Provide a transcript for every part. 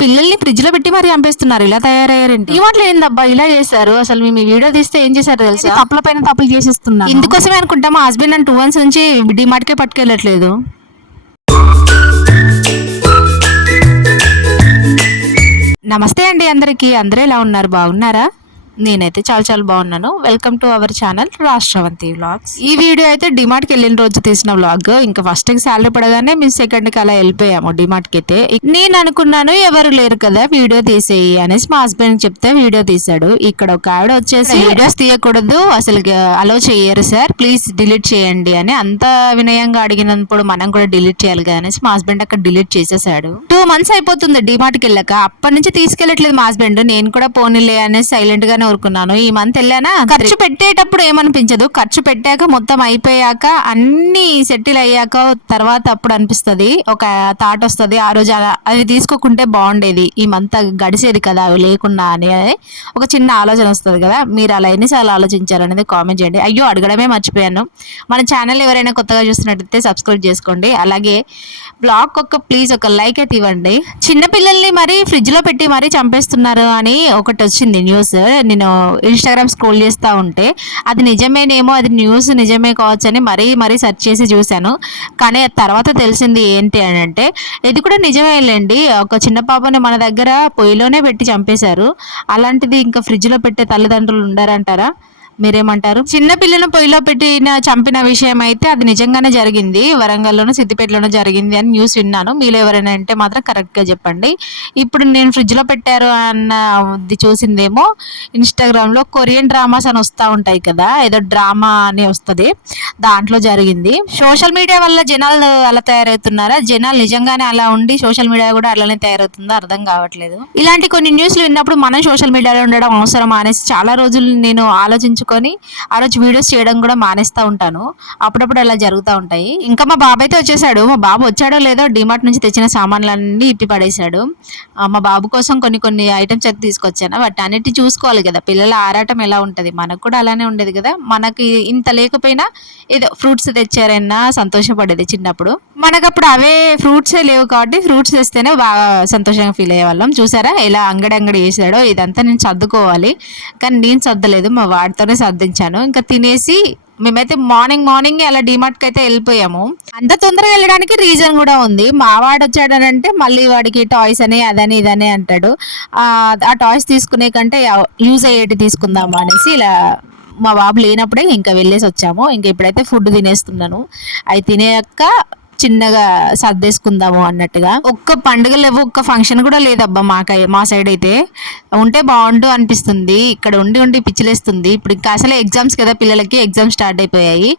పిల్లల్ని ఫ్రిడ్జ్ లో పెట్టి మరి చంపేస్తున్నారు. ఇలా తయారయ్యారంటే డిమార్ట్ లో ఏందబ్బా ఇలా చేశారు? అసలు మేము ఈ వీడియో తీస్తే ఏం చేశారు తెలుసా? తప్పుల పైన తప్పులు చేసేస్తున్నారు. ఇందుకోసమే అనుకుంటా మా హస్బెండ్ నన్ను 2 months నుంచి డిమార్ట్ కే పట్టుకెళ్ళట్లేదు. నమస్తే అండి అందరికీ. అందరూ ఎలా ఉన్నారు? బాగున్నారా? నేనైతే చాలా చాలా బాగున్నాను. Welcome to our channel Rashtravanthi vlogs. ఈ వీడియో అయితే డిమార్ట్కి వెళ్ళిన రోజు తీసిన వ్లాగ్. ఇంకా ఫస్ట్ కి శాలరీ పడగానే మేము సెకండ్ కి అలా వెళ్ళిపోయాము డిమార్ట్కి అయితే. నేను అనుకున్నాను ఎవరు లేరు కదా వీడియో తీసేయి అనేసి మా హస్బెండ్ చెప్తే వీడియో తీసాడు. ఇక్కడ ఒక ఆవిడ వచ్చేసి వీడియోస్ తీయకూడదు అసలు అలో చేయరు సార్, ప్లీజ్ డిలీట్ చేయండి అని అంత వినయంగా అడిగినప్పుడు మనం కూడా డిలీట్ చేయాలి కదా అనేసి మా హస్బెండ్ అక్కడ డిలీట్ చేసేసాడు. 2 months అయిపోతుంది డిమార్ట్కి వెళ్ళాక. అప్పటి నుంచి తీసుకెళ్లట్లేదు మా హస్బెండ్. నేను కూడా పోనీలే అనేసి సైలెంట్ గానే ఊరుకున్నాను. ఈ మంత్ వెళ్ళానా, ఖర్చు పెట్టేటప్పుడు ఏమనిపించదు, ఖర్చు పెట్టాక మొత్తం అయిపోయాక అన్ని సెటిల్ అయ్యాక తర్వాత అప్పుడు అనిపిస్తుంది, ఒక థాట్ వస్తుంది ఆ రోజు అవి తీసుకోకుంటే బాగుండేది, ఈ మంత్ గడిచేది కదా అవి లేకుండా అని ఒక చిన్న ఆలోచన వస్తుంది కదా. మీరు అలా ఎన్నిసార్లు ఆలోచించారు అనేది కామెంట్ చేయండి. అయ్యో అడగడమే మర్చిపోయాను, మన ఛానల్ ఎవరైనా కొత్తగా చూస్తున్నట్టయితే సబ్స్క్రైబ్ చేసుకోండి. అలాగే బ్లాగ్ ప్లీజ్ ఒక లైక్ అయితే ఇవ్వండి. చిన్నపిల్లల్ని మరి ఫ్రిడ్జ్ లో పెట్టి మరీ చంపేస్తున్నారు అని ఒకటి వచ్చింది న్యూస్. నేను ఇన్స్టాగ్రామ్ స్క్రోల్ చేస్తూ ఉంటే అది నిజమేనేమో, అది న్యూస్ నిజమే కావచ్చు అని మరీ సెర్చ్ చేసి చూశాను. కానీ తర్వాత తెలిసింది ఏంటి అని అంటే ఇది కూడా నిజమేలేండి. ఒక చిన్న పాపని మన దగ్గర పొయ్యిలోనే పెట్టి చంపేశారు. అలాంటిది ఇంకా ఫ్రిడ్జ్లో పెట్టే తల్లిదండ్రులు ఉండారంటారా? మీరేమంటారు? చిన్న పిల్లను పొయ్యిలో పెట్టిన చంపిన విషయం అయితే అది నిజంగానే జరిగింది. వరంగల్లోనూ సిద్దిపేటలోనూ జరిగింది అని న్యూస్ విన్నాను. మీలో ఎవరైనా అంటే మాత్రం కరెక్ట్గా చెప్పండి. ఇప్పుడు నేను ఫ్రిడ్జ్లో పెట్టారు అన్నది చూసిందేమో ఇన్స్టాగ్రామ్లో కొరియన్ డ్రామాస్ అని వస్తూ ఉంటాయి కదా, ఏదో డ్రామా అని వస్తుంది, దాంట్లో జరిగింది. సోషల్ మీడియా వల్ల జనాలు అలా తయారవుతున్నారా? జనాలు నిజంగానే అలా ఉండి సోషల్ మీడియా కూడా అలానే తయారవుతుందో అర్థం కావట్లేదు. ఇలాంటి కొన్ని న్యూస్లు విన్నప్పుడు మనం సోషల్ మీడియాలో ఉండడం అవసరమా అనేసి చాలా రోజులు నేను ఆలోచించుకొని ఆ రోజు వీడియోస్ చేయడం కూడా మానేస్తూ ఉంటాను. అప్పుడప్పుడు అలా జరుగుతూ ఉంటాయి. ఇంకా మా బాబు అయితే వచ్చేసాడు. మా బాబు వచ్చాడో లేదో డిమార్ట్ నుంచి తెచ్చిన సామాన్లన్నీ ఇప్పి పడేశాడు. మా బాబు కోసం కొన్ని ఐటమ్స్ అయితే తీసుకొచ్చాను. వాటి అన్నిటి చూసుకోవాలి కదా, పిల్లల ఆరాటం ఎలా ఉంటుంది, మనకు కూడా అలానే ఉండేది కదా. మనకి ఇంత లేకపోయినా ఏదో ఫ్రూట్స్ తెచ్చారన్నా సంతోషపడేది చిన్నప్పుడు. మనకప్పుడు అవే ఫ్రూట్సే లేవు కాబట్టి ఫ్రూట్స్ తెస్తేనే బాగా సంతోషంగా ఫీల్ అయ్యేవాళ్ళం. చూసారా ఎలా అంగడి చేసాడో. ఇదంతా నేను సర్దుకోవాలి కానీ నేను సర్దలేదు, మా వాడితోనే సర్దించాను. ఇంకా తినేసి మేమైతే మార్నింగ్ అలా డిమార్ట్కి అయితే వెళ్ళిపోయాము. అంత తొందరగా వెళ్ళడానికి రీజన్ కూడా ఉంది. మా వాడు వచ్చాడనంటే మళ్ళీ వాడికి టాయ్స్ అని అదని ఇదని అంటాడు. ఆ టాయ్స్ తీసుకునే కంటే యూజ్ అయ్యేటి తీసుకుందాము అనేసి ఇలా మా బాబు లేనప్పుడే ఇంకా వెళ్ళేసి వచ్చాము. ఇంకా ఇప్పుడైతే ఫుడ్ తినేస్తున్నాను. అవి తినేక చిన్నగా సర్దేసుకుందాము అన్నట్టుగా. ఒక్క పండుగ లేవు, ఒక్క ఫంక్షన్ కూడా లేదబ్బా మా సైడ్ అయితే. ఉంటే బాగుండు అనిపిస్తుంది. ఇక్కడ ఉండి పిచ్చిలేస్తుంది. ఇప్పుడు ఇంకా అసలే ఎగ్జామ్స్ కదా, పిల్లలకి ఎగ్జామ్స్ స్టార్ట్ అయిపోయాయి.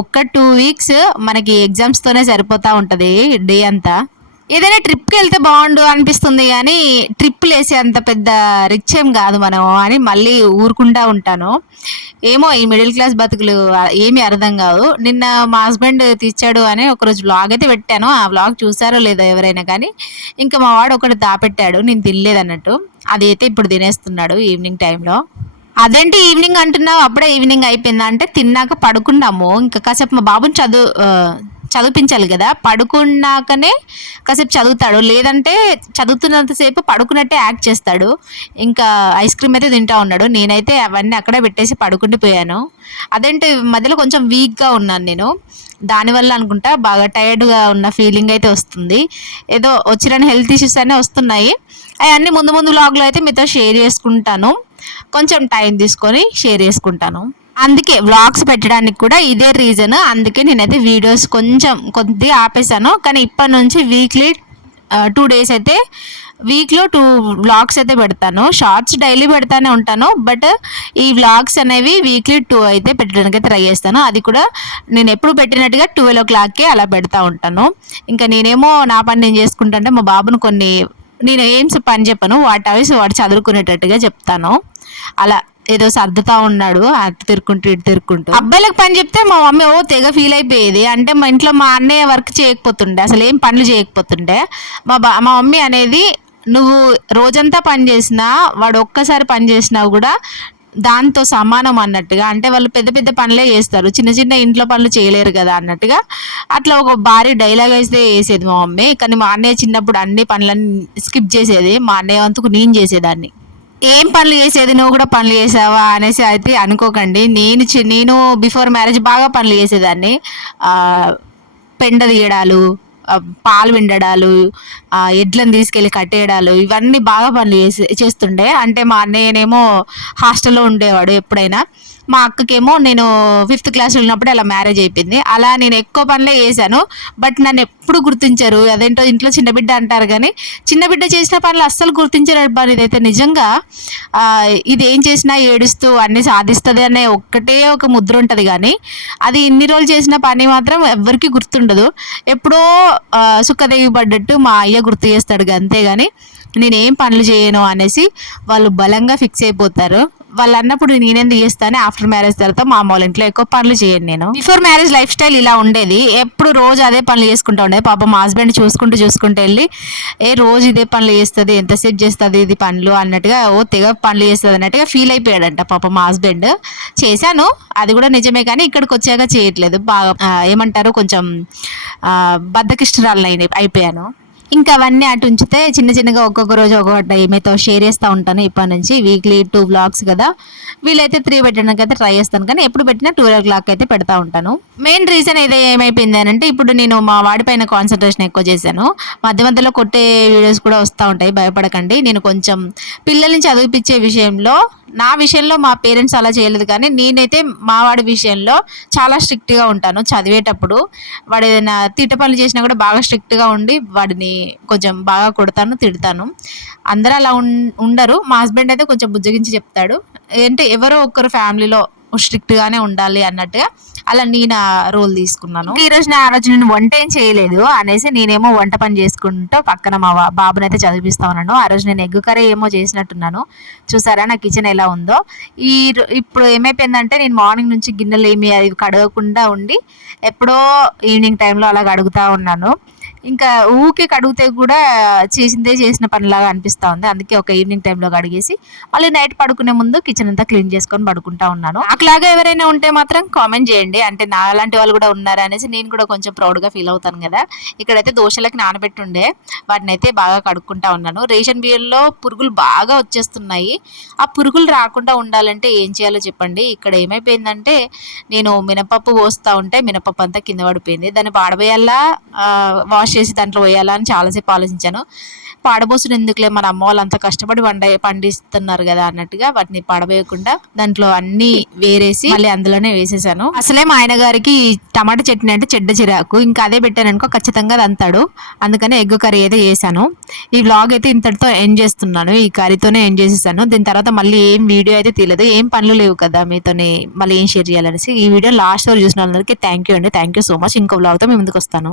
ఒక్క 2 weeks మనకి ఎగ్జామ్స్తోనే సరిపోతూ ఉంటుంది డే అంతా. ఏదైనా ట్రిప్కి వెళ్తే బాగుండు అనిపిస్తుంది కానీ ట్రిప్పులు వేసే అంత పెద్ద రిచ్ ఏం కాదు మనం అని మళ్ళీ ఊరుకుంటా ఉంటాను. ఏమో ఈ మిడిల్ క్లాస్ బతుకులు ఏమీ అర్థం కాదు. నిన్న మా హస్బెండ్ తెచ్చాడు అని ఒకరోజు వ్లాగ్ అయితే పెట్టాను. ఆ వ్లాగ్ చూసారో లేదో ఎవరైనా కానీ. ఇంకా మా వాడు ఒకటి దాపెట్టాడు, నేను తినలేదు అన్నట్టు. అది అయితే ఇప్పుడు తినేస్తున్నాడు ఈవినింగ్ టైంలో. అదేంటి ఈవినింగ్ అంటున్నావు, అప్పుడే ఈవినింగ్ అయిపోయిందా అంటే తిన్నాక పడుకున్నాము. ఇంకా కాసేపు మా బాబుని చదివించాలి కదా, పడుకున్నాకనే కాసేపు చదువుతాడు, లేదంటే చదువుతున్నంతసేపు పడుకున్నట్టే యాక్ట్ చేస్తాడు. ఇంకా ఐస్ క్రీమ్ అయితే తింటా ఉన్నాడు. నేనైతే అవన్నీ అక్కడే పెట్టేసి పడుకుండిపోయాను. అదేంటి మధ్యలో కొంచెం వీక్గా ఉన్నాను నేను, దానివల్ల అనుకుంటా బాగా టైర్డ్గా ఉన్న ఫీలింగ్ అయితే వస్తుంది. ఏదో వచ్చిన హెల్త్ ఇష్యూస్ అన్నీ వస్తున్నాయి. అవన్నీ ముందు వ్లాగ్లో అయితే మీతో షేర్ చేసుకుంటాను. కొంచెం టైం తీసుకొని షేర్ చేసుకుంటాను. అందుకే వ్లాగ్స్ పెట్టడానికి కూడా ఇదే రీజన్. అందుకే నేనైతే వీడియోస్ కొద్దిగా ఆపేసాను. కానీ ఇప్పటి నుంచి వీక్లీ 2 days అయితే వీక్లో 2 వ్లాగ్స్ అయితే పెడతాను. షార్ట్స్ డైలీ పెడతానే ఉంటాను, బట్ ఈ వ్లాగ్స్ అనేవి వీక్లీ 2 అయితే పెట్టడానికి అయితే ట్రై చేస్తాను. అది కూడా నేను ఎప్పుడు పెట్టినట్టుగా 12 o'clockకే అలా పెడతా ఉంటాను. ఇంకా నేనేమో నా పని నేను చేసుకుంటుంటే మా బాబును నేను ఏం పని చెప్పను, వాడు చదువుకునేటట్టుగా చెప్తాను. అలా ఏదో సర్దుతా ఉన్నాడు, అటు ఇటు తిరుక్కుంటూ. అబ్బాయిలకు పని చెప్తే మా మమ్మీ తెగ ఫీల్ అయిపోయేది. అంటే మా ఇంట్లో మా అన్నయ్య వర్క్ చేయకపోతుండే, అసలు ఏం పనులు చేయకపోతుండే. మా మమ్మీ అనేది నువ్వు రోజంతా పని చేసినా వాడు ఒక్కసారి పని చేసినా కూడా దాంతో సమానం అన్నట్టుగా. అంటే వాళ్ళు పెద్ద పెద్ద పనులే చేస్తారు, చిన్న చిన్న ఇంట్లో పనులు చేయలేరు కదా అన్నట్టుగా. అట్లా ఒక భారీ డైలాగ్ అయితే వేసేది మా మమ్మీ. కానీ మా అన్నయ్య చిన్నప్పుడు అన్ని పనులన్నీ స్కిప్ చేసేది, మా అన్నయ్య వంతుకు నేను చేసేదాన్ని. ఏం పనులు చేసేది, నువ్వు కూడా పనులు చేసావా అనేసి అయితే అనుకోకండి. నేను బిఫోర్ మ్యారేజ్ బాగా పనులు చేసేదాన్ని. పెండ తీయడాలు, పాలు విండడాలు, ఎడ్లను తీసుకెళ్ళి కట్టేయడాలు, ఇవన్నీ బాగా పనులు చేస్తుండే. అంటే మా అన్నయ్యనేమో హాస్టల్లో ఉండేవాడు ఎప్పుడైనా. మా అక్కకేమో నేను 5th క్లాస్లో ఉన్నప్పుడు అలా మ్యారేజ్ అయిపోయింది. అలా నేను ఎక్కువ పనులే చేశాను, బట్ నన్ను ఎప్పుడు గుర్తించరు. అదేంటో ఇంట్లో చిన్న బిడ్డ అంటారు, కానీ చిన్న బిడ్డ చేసిన పనులు అస్సలు గుర్తించరు. ఇదైతే నిజంగా ఇది ఏం చేసినా ఏడుస్తూ అన్నీ సాధిస్తుంది అనే ఒక్కటే ఒక ముద్ర ఉంటుంది, కానీ అది ఇన్ని రోజులు చేసిన పని మాత్రం ఎవ్వరికీ గుర్తుండదు. ఎప్పుడో సుఖదేవి పడ్డట్టు మా అయ్య గుర్తు చేస్తాడు, అంతేగాని నేనేం పనులు చేయను అనేసి వాళ్ళు బలంగా ఫిక్స్ అయిపోతారు. వాళ్ళు అన్నప్పుడు నేనేందుకు చేస్తాను. ఆఫ్టర్ మ్యారేజ్ తర్వాత మా అమ్మ వాళ్ళ ఇంట్లో ఎక్కువ పనులు చేయను నేను. బిఫోర్ మ్యారేజ్ లైఫ్ స్టైల్ ఇలా ఉండేది, ఎప్పుడు రోజు అదే పనులు చేసుకుంటూ ఉండేది. పాప మా హస్బెండ్ చూసుకుంటూ వెళ్ళి రోజు ఇదే పనులు చేస్తుంది, ఎంతసేపు చేస్తుంది ఇది పనులు అన్నట్టుగా, తెగ పనులు చేస్తుంది అన్నట్టుగా ఫీల్ అయిపోయాడంట పాప మా హస్బెండ్. చేశాను, అది కూడా నిజమే, కానీ ఇక్కడికి వచ్చాక చేయట్లేదు. బాగా ఏమంటారు, కొంచెం బద్ధకిష్టురాలని అయిపోయాను. ఇంకా అవన్నీ అటు ఉంచితే చిన్న చిన్నగా ఒక్కొక్క రోజు ఒక్కొక్కటి మీతో షేర్ చేస్తూ ఉంటాను. ఇప్పటి నుంచి వీక్లీ 2 వ్లాగ్స్ కదా, వీలైతే 3 పెట్టడానికి అయితే ట్రై చేస్తాను, కానీ ఎప్పుడు పెట్టినా 12 o'clock అయితే పెడతా ఉంటాను. మెయిన్ రీజన్ అయితే ఏమైపోయింది అని అంటే, ఇప్పుడు నేను మా వాడిపైన కాన్సన్ట్రేషన్ ఎక్కువ చేశాను. మధ్య మధ్యలో కొట్టే వీడియోస్ కూడా వస్తూ ఉంటాయి, భయపడకండి. నేను కొంచెం పిల్లల్ని చదివిపించే విషయంలో, నా విషయంలో మా పేరెంట్స్ అలా చేయలేదు, కానీ నేనైతే మా వాడి విషయంలో చాలా స్ట్రిక్ట్గా ఉంటాను. చదివేటప్పుడు వాడు ఏదైనా తిట్ట పనులు చేసినా కూడా బాగా స్ట్రిక్ట్గా ఉండి వాడిని కొంచెం బాగా కొడతాను, తిడతాను. అందరూ అలా ఉండరు. మా హస్బెండ్ అయితే కొంచెం బుజ్జగించి చెప్తాడు. అంటే ఎవరో ఒకరు ఫ్యామిలీలో స్ట్రిక్ట్గానే ఉండాలి అన్నట్టుగా అలా నేను రోల్ తీసుకున్నాను. ఈరోజు నేను వంట ఏం చేయలేదు అనేసి నేనేమో వంట పని చేసుకుంటూ పక్కన మా బాబునైతే చదివిస్తా ఉన్నాను. ఆ రోజు నేను ఎగ్ కర్రీ ఏమో చేసినట్టున్నాను. చూసారా నా కిచెన్ ఎలా ఉందో. ఇప్పుడు ఏమైపోయిందంటే, నేను మార్నింగ్ నుంచి గిన్నెలు ఏమి అవి కడగకుండా ఉండి ఎప్పుడో ఈవినింగ్ టైంలో అలా కడుగుతూ ఉన్నాను. ఇంకా ఊకే కడిగితే కూడా చేసిన పనిలాగా అనిపిస్తూ ఉంది. అందుకే ఒక ఈవినింగ్ టైంలో కడిగేసి మళ్ళీ నైట్ పడుకునే ముందు కిచెన్ అంతా క్లీన్ చేసుకొని పడుకుంటా ఉన్నాను. నాకులాగా ఎవరైనా ఉంటే మాత్రం కామెంట్ చేయండి, అంటే నా లాంటి వాళ్ళు కూడా ఉన్నారు అనేసి నేను కూడా కొంచెం ప్రౌడ్గా ఫీల్ అవుతాను కదా. ఇక్కడైతే దోశలకి నానబెట్టుండే, వాటిని అయితే బాగా కడుక్కుంటా ఉన్నాను. రేషన్ బియ్యంలో పురుగులు బాగా వచ్చేస్తున్నాయి. ఆ పురుగులు రాకుండా ఉండాలంటే ఏం చేయాలో చెప్పండి. ఇక్కడ ఏమైపోయిందంటే, నేను మినపప్పు పోస్తూ ఉంటే మినపప్పు అంతా కింద పడిపోయింది. దాన్ని పాడబోయాలా వాష్ చేసి దాంట్లో వేయాలా అని చాలాసేపు ఆలోచించాను. పాడబోసుడు ఎందుకులే, మన అమ్మ వాళ్ళు అంత కష్టపడి పండిస్తున్నారు కదా అన్నట్టుగా వాటిని పాడబోయకుండా దాంట్లో అన్ని వేరేసి మళ్ళీ అందులోనే వేసేసాను. అసలే మా ఆయన గారికి టమాటా చట్నీ అంటే చెడ్డ చిరాకు, ఇంకా అదే పెట్టాననుకో ఖచ్చితంగా దంతాడు. అందుకని ఎగ్ కర్రీ అయితే చేశాను. ఈ వ్లాగ్ అయితే ఇంతటితో ఎండ్ చేస్తున్నాను. ఈ కర్రీతోనే ఎండ్ చేసేసాను. దీని తర్వాత మళ్ళీ ఏం వీడియో అయితే తీయలేదు, ఏం పనులు లేవు కదా మీతోనే మళ్ళీ ఏం షేర్ చేయాలనేసి. ఈ వీడియో లాస్ట్ వరకు చూసిన వాళ్ళందరికీ థ్యాంక్ యూ అండి. Thank you so much. ఇంకో వ్లాగ్తో మీ ముందుకు వస్తాను.